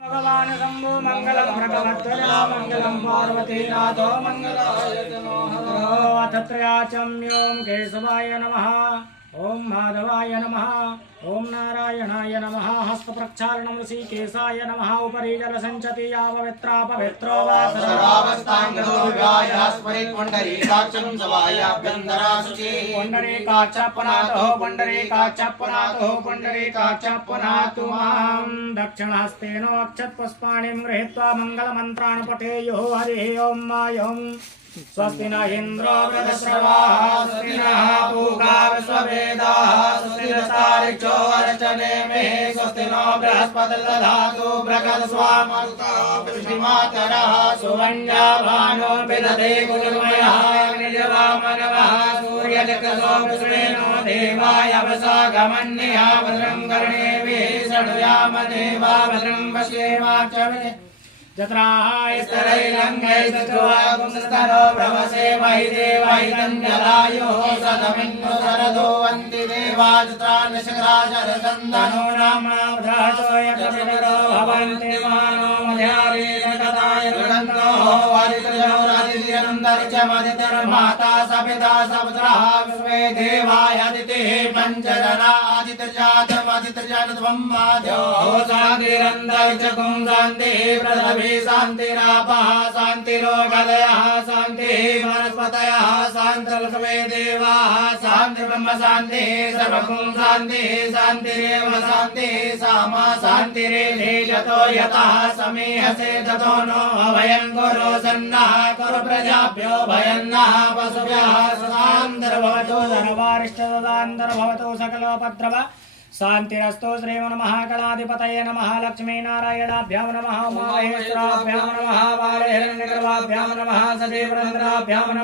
भगवान शंभो मंगलम भगवद्वजा मंगलम पार्वती नाथो मंगलाय तनोहरो अथ त्रयाचम्यों केशवाय नमः ओम माधवाय नमः ओम नारायणाय नमः हस्तप्रक्षालनं ऋषिकेशाय नमः उपरि जलसञ्चति याववित्रा पवित्रो वा सर्वावस्थाङ्गो व्यायास्मरेत् पुण्डरीकाक्षं सवायाभ्यन्तराशुचि पुण्डरीकाक्षपनातो पुण्डरीकाक्षपनातो पुण्डरीकाक्षपनातु मां दक्षिणहस्तेन अक्षतपुष्पाणिं गृहीत्वा मङ्गलमन्त्रान् पठेयुः हरिः ओं मायं स्वस्ति न इन्द्रो वृद्धश्रवाः स्वस्ति नः पूषा विश्ववेदाः स्वस्ति नस्तार्क्ष्यो अर्चनेमिः स्वस्ति नो बृहस्पतिर्दधातु बृहस्पतिर्स्वामरुतो वृष्टिमातरः सुवन्या भानो विदधे गुरुर्मयः निजवामनवः सूर्यजगतो विश्वेनो देवाय वसागमन्यः भद्रं कर्णेभिः शृणुयाम देवा भद्रं पश्येमाक्षभिः जत्राय स्तरैलङ्घैस्तुवागुंसस्तरो भ्रमसे महि देवहि तन्यलायुः सदमिन्नु शरदो वन्ति देवा जत्रान्यशक्राशरसन्दनो नाम भ्रातो यक्षमिरो भवन्ति मानो मध्यारेण कदाय रुदन्तो आदित्यजोरादित्यनन्दर्चमदितिर्माता सपिता सपुत्रः विश्वे देवाय अदितिः पञ्चजना आदित्यजातमदित्यजातत्वं माध्यो शान्तिरन्दर्चकुं शान्तिः पृथ्वी शान्तिरापः शान्तिरोगदयः शान्तिः वनस्पतयः शान्तिर्सर्वे देवाः शान्तिर्ब्रह्म शान्तिः सर्वभूम शान्तिः शान्तिरेव शान्तिः सामा शान्तिरेधि यतो यतः समीहसे ततो नो अभयं कुरु सन्नः कुरु प्रजाभ्यो भयन्नः पशुभ्यः सदान्तर्भवतु धनवारिष्ठसदान्तर्भवतु सकलोपद्रव शांतिरस्तु श्रीमन्महागणाधिपतये नमः लक्ष्मीनारायणाभ्यां नमः उमामहेश्वराभ्यां नमः बालहिरण्यगर्भाभ्यां नमः सजीवरन्द्राभ्यां नमः।